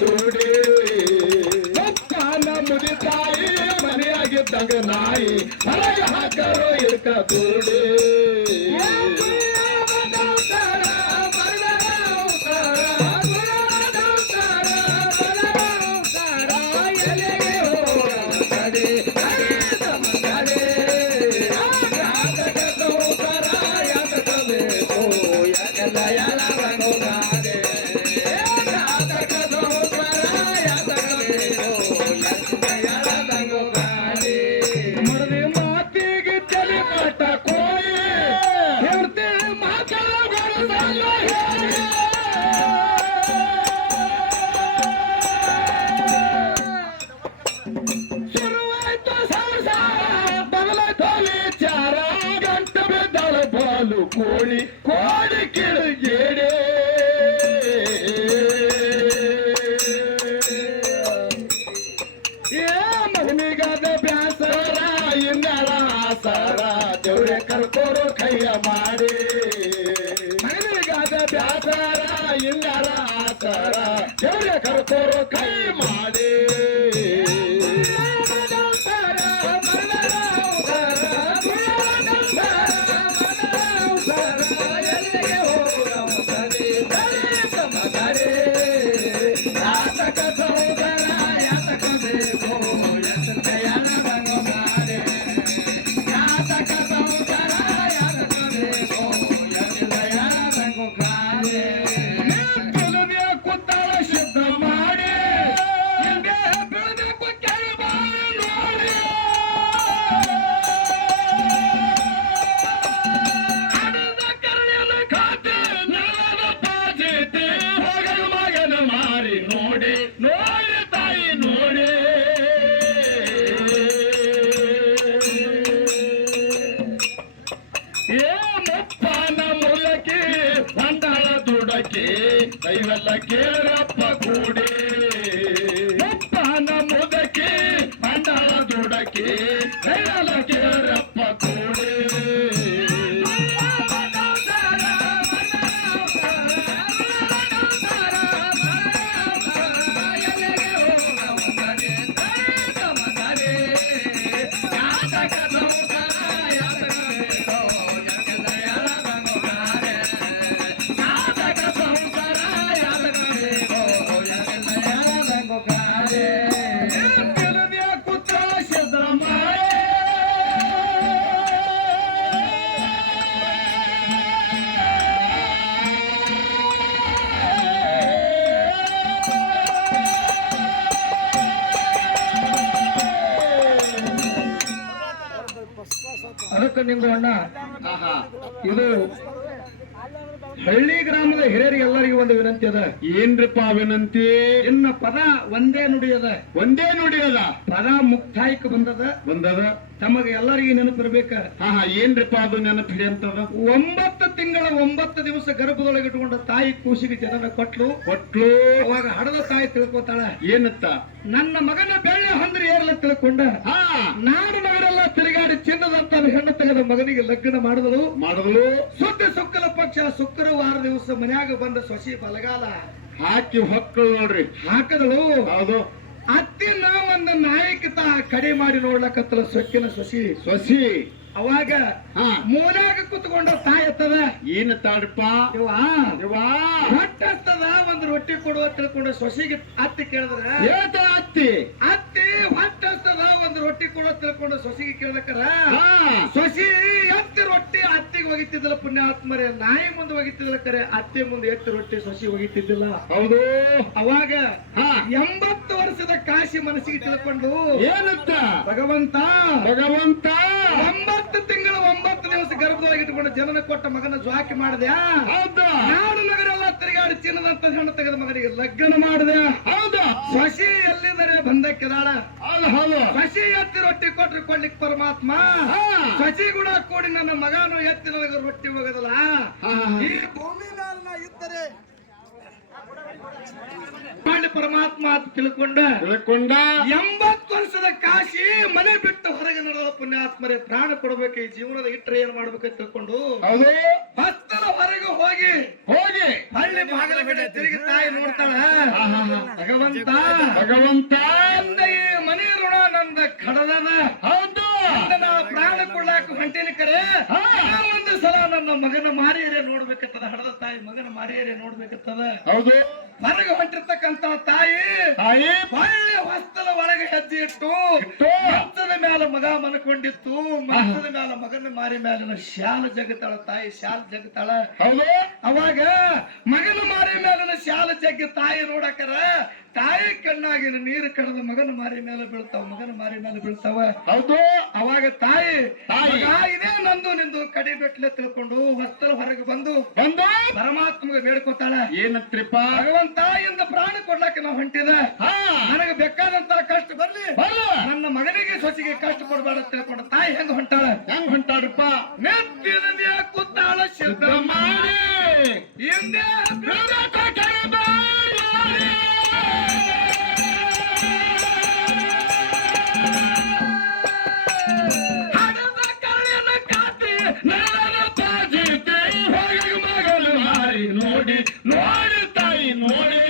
ದೂಡಿ ಮುದಿ ತಾಯಿ ಮನೆಯಾಗಿದ್ದಂಗ ನಾಯಿ ಹೊರಗೆ ಹಾಕರು ಇರ್ಕ ದೂಡಿ ಕೋಳಿ ಕೋಡಿ ಕಿಳಿಗೇಡೆ ಮಗನಿಗಾದ ಬ್ಯಾಸರ ಇನ್ನರ ಆಸರ ದೇವ್ರೆ ಕರ್ಕೋರು ಕೈಯ ಮಾಡಿ ಮಗನಿಗಾದ ಬ್ಯಾಸರ ಇನ್ನರ ಆಸರ ದೇವ್ರೆ ಕರ್ಕೋರು ಕೈ ಮಾಡಿ ಕೈವೆಲ್ಲ ಕೇಳಪ್ಪ ಕೂಡಿ ಅಪ್ಪನ ಮುದಕ್ಕೆ ಮಂಡಲ ದುಡಕ್ಕೆ ಕೈವೆಲ್ಲ ಕೇಳಪ್ಪ ಕೂಡಿ ಅದಕ್ಕೆ ನಿಂಗು ಅಣ್ಣ ಇದು ಹಳ್ಳಿ ಗ್ರಾಮದ ಹಿರಿಯರಿಗೆಲ್ಲರಿಗೂ ಒಂದು ವಿನಂತಿ ಅದ. ಏನ್ರಿಪ್ಪ ವಿನಂತಿ? ಇನ್ನ ಪದ ಒಂದೇ ನುಡಿಯದ ಪದ ಮುಕ್ತಾಯಕ್ಕೆ ಬಂದದ ತಮಗೆ ಎಲ್ಲರಿಗೂ ನೆನಪಿರ್ಬೇಕ. ಏನ್ರಿಪ್ಪ ಅದು ನೆನಪಿಡಿ ಅಂತದ? 9 ತಿಂಗಳ 9 ದಿವಸ ಗರ್ಭದೊಳಗೆ ಇಟ್ಕೊಂಡ ತಾಯಿ ಕೂಸಿಗೆ ಜನನ ಕೊಟ್ಲು. ಅವಾಗ ಹಡದ ತಾಯಿ ತಿಳ್ಕೊತಾಳ ಏನತ್ತ, ನನ್ನ ಮಗನ ಬೆಳ್ಳಿ ಹಂದ್ರಿ ಏರ್ಲ ತಿಳ್ಕೊಂಡ ನಾಡು ನಗರೆಲ್ಲ ತಿರುಗಾಡಿ ಚಿನ್ನದಂತ ಹೆಣ್ಣು ತೆಗೆದ ಮಗನಿಗೆ ಲಗ್ನ ಮಾಡಿದಳು. ಸುದ್ದಿ ಸುಕ್ಕಲ ಪಕ್ಷ ಶುಕ್ರವಾರ ದಿವಸ ಮನ್ಯಾಗ ಬಂದ ಸೊಸಿ ಬಲಗಾಲ ಹಾಕಿ ಹೊಕ್ಕಳು ನೋಡ್ರಿ, ಹಾಕದಳು. ಹೌದು, ಅತ್ತಿನ ಒಂದು ನಾಯಕತ ಕಡೆ ಮಾಡಿ ನೋಡ್ಲಕತ್ತಲ ಸೊಕ್ಕಿನ ಸೊಸಿ. ಅವಾಗ ಮೂಲಾಗ ಕುತ್ಕೊಂಡ ತಾಯಿ ಎತ್ತದ ಏನ್ ತಾಡಪ್ಪ ಹೊಟ್ಟದ ಒಂದು ರೊಟ್ಟಿ ಕೊಡುವ ತಿಳ್ಕೊಂಡ ಸೊಸಿಗೆ ಅತ್ತಿ ಕೇಳಿದ್ರ ಅತ್ತಿ ಹೊಟ್ಟದ ಒಂದು ರೊಟ್ಟಿ ಕೊಡುವ ತಿಳ್ಕೊಂಡ ಸೊಸಿಗೆ ಕೇಳಕರ ಸೊಸಿ ಎತ್ತಿ ರೊಟ್ಟಿ ಅತ್ತಿಗೆ ಒಗಿತಿದ್ದಲ್ಲ ಪುಣ್ಯಾತ್ಮರೇ, ನಾಯಿ ಮುಂದೆ ಒಗಿತಿದ್ದಲ್ಲ ಕರೆ ಅತ್ತಿ ಮುಂದೆ ಎತ್ತಿ ರೊಟ್ಟಿ ಸೊಸಿ ಒಗಿತಿದ್ದಿಲ್ಲ. ಹೌದು, ಅವಾಗ 80 ವರ್ಷದ ಕಾಶಿ ಮನಸ್ಸಿಗೆ ತಿಳ್ಕೊಂಡು ಏನತ್ತ ಭಗವಂತ 9 ತಿಂಗಳ 9 ದಿವಸ ಗರ್ಭದೊಳಗೆ ಇಟ್ಕೊಂಡು ಜನನ ಕೊಟ್ಟ ಮಗನ ಜ್ವಾಕಿ ಮಾಡಿದೆ. ನಾಡು ನಗರ ಎಲ್ಲ ತಿರುಗಾಡಿ ಚಿನ್ನದಂತ ಹೆಣ್ಣು ತೆಗೆದ ಮಗನಿಗೆ ಲಗ್ನ ಮಾಡಿದೆ. ಹೌದಾ, ಸೊಸಿ ಎಲ್ಲಿದ್ದಾರೆ ಬಂದಕ್ಕೆದಾಳ. ಸೊಸಿ ಎತ್ತಿ ರೊಟ್ಟಿ ಕೊಟ್ರಿ ಕೊಡ್ಲಿಕ್ಕೆ ಪರಮಾತ್ಮ ಸೊಸಿ ಕೂಡ ಕೂಡಿ ನನ್ನ ಮಗನು ಎತ್ತಿ ನನಗೆ ರೊಟ್ಟಿ ಹೋಗದಲ್ಲ. ಈ ಭೂಮಿ ಮೇಲ್ನ ಇದ್ದರೆ ಪರಮಾತ್ಮ ತಿಳ್ಕೊಂಡ 80 ವರ್ಷದ ಕಾಶಿ ಮನೆ ಬಿಟ್ಟು ಹೊರಗೆ ನಡೆದ ಪುಣ್ಯಾತ್ಮರೇ, ಪ್ರಾಣ ಕೊಡಬೇಕು ಈ ಜೀವನದ ಇಟ್ಟರೆ ಏನ್ ಮಾಡ್ಬೇಕಂತ ತಿಳ್ಕೊಂಡು 10 ಹೊತ್ತಲ ಹೊರಗೆ ಹೋಗಿ ಹಳ್ಳಿ ಬಾಗಿಲ ಕಡೆ ತಿರುಗಿ ತಾಯಿ ನೋಡ್ತಾಳ. ಭಗವಂತ ಈ ಮನೆ ಋಣ ನಂದ ಕಡದನ. ಹೌದು, ನಾ ಪ್ರಾಣ ಕೊಡ್ಲಾಕ ಹೊಂಟೇನಿ ಕರೆ. ಒಂದು ಸಲ ನನ್ನ ಮಗನ ಮಾರಿಯರೇ ನೋಡ್ಬೇಕತ್ತದ. ಹಡದ ತಾಯಿ ಮಗನ ಮಾರಿಯರೇ ನೋಡ್ಬೇಕತ್ತದ. ಹೌದು, ಹೊರಗೆ ಹೊಂಟಿರ್ತಕ್ಕಂತ ತಾಯಿ ಹೊಳ್ಳಿ ಹೊಸ್ತಲ ಒಳಗೆ ಹೆಜ್ಜೆ ಇಟ್ಟು ಮಂಚದ ಮೇಲೆ ಮಗ ಮಲ್ಕೊಂಡಿತ್ತು. ಮಂಚದ ಮೇಲೆ ಮಗನ ಮಾರಿ ಮೇಲಿನ ಶಾಲ ಜಗತಾಳ ತಾಯಿ, ಶಾಲ ಜಗತಾಳ. ಹೌದು, ಅವಾಗ ಮಗನ ಮಾರಿ ಮೇಲಿನ ಶಾಲ ಜಗ್ಗಿ ತಾಯಿ ನೋಡಕರ ತಾಯಿ ಕಣ್ಣಾಗಿನ ನೀರು ಕಡದ ಮಗನ ಮಾರಿ ಮೇಲೆ ಬೀಳ್ತಾವ, ಮಗನ ಮಾರಿ ಮೇಲೆ ಬೀಳ್ತಾವ. ಹೌದು, ಅವಾಗ ತಾಯಿ ಇದೇ ನಂದು ನಿಂದು ಕಡಿ ಬೆಟ್ಲೆ ತಿಳ್ಕೊಂಡು ಹೊಸ್ತಲ ಹೊರಗೆ ಬಂದು ಪರಮಾತ್ಮಗೆ ಬೇಡ್ಕೋತಾಳ. ಏನತ್ರಿಪ್ಪ? ಭಗವಂತ ಇಂದ ಪ್ರಾಣ ಕೊಡ್ಲಾಕ ನಾವು ಹೊಂಟಿದ. ನನಗೆ ಬೇಕಾದಂತ ಕಷ್ಟ ಬರ್ಲಿ, ನನ್ನ ಮಗನಿಗೆ ಸೊಸಿಗೆ ಕಷ್ಟ ಕೊಡ್ಬೇಡ ತಿಳ್ಕೊಂಡು ತಾಯಿ ಹೆಂಗ ಹೊಂಟಾಡ್ರಪ್ಪ? ನೆತ್ತಿನ ಕೂತಾಳ ಸಿದ್ಧ ಮಾಡಿ ಹಿಂದೆ ನೋಡಿ ತಾಯಿ ನೋಡಿ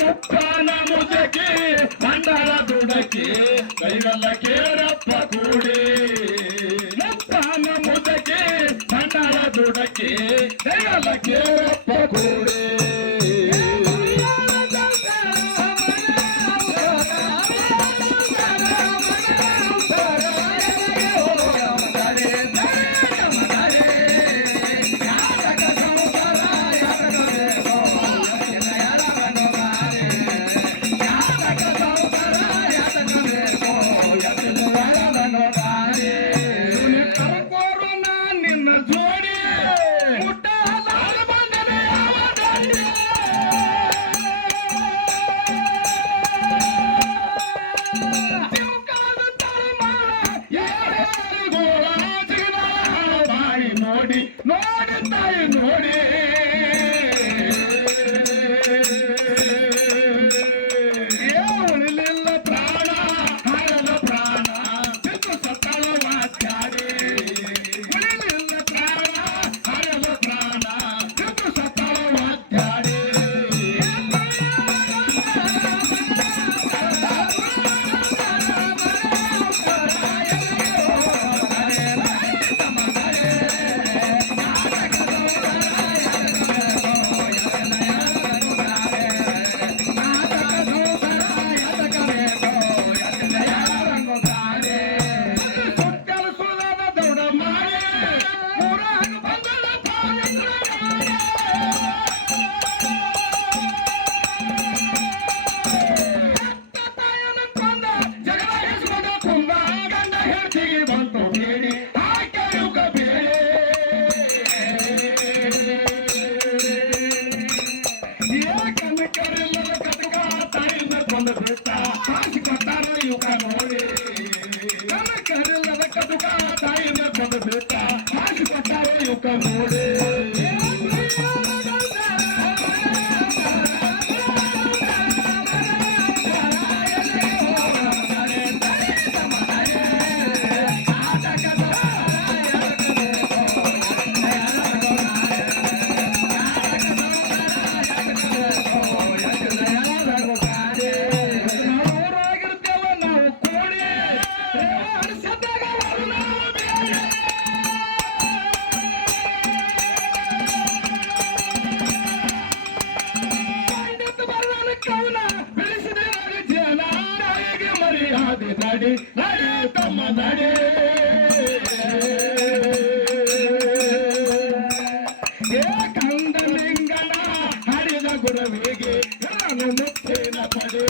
ಮುಪ್ಪಾನ ಮುದಕಿ ಮಂಡಲ ದುಡಕಿ ಕೈಗಲ್ಲ ಕೇರಪ್ಪ ಕೂಡಿ. ಮುಪ್ಪಾನ ಮುದಕಿ ಮಂಡಲ ದುಡಕಿ ಕೈಗಲ್ಲ ಕೇರಪ್ಪ ಕೂಡಿ. ನೋಡಿ ತಾಯಿ ನೋಡಿ ಉಳಿಲಿಲ್ಲ ಪ್ರಾಣ ಹಾರಲು ಪ್ರಾಣ ಬಿದ್ದು ಸತ್ತಳ ಮಾತಾಡಿ. ಉಳಿಲಿಲ್ಲ ಪ್ರಾಣ ಹಾರಲು ಪ್ರಾಣ ಬಿದ್ದು ಸತ್ತಳ ಮಾತಾಡಿ. ನಡಿ ನಡಿ ತಮ್ಮ ನಡಿ ಕಂದ ಲಿಂಗನ ಹರಿದ ಗುರುವಿಗೆ ನಾನು ಮುತ್ತಿನ ಪಡೆ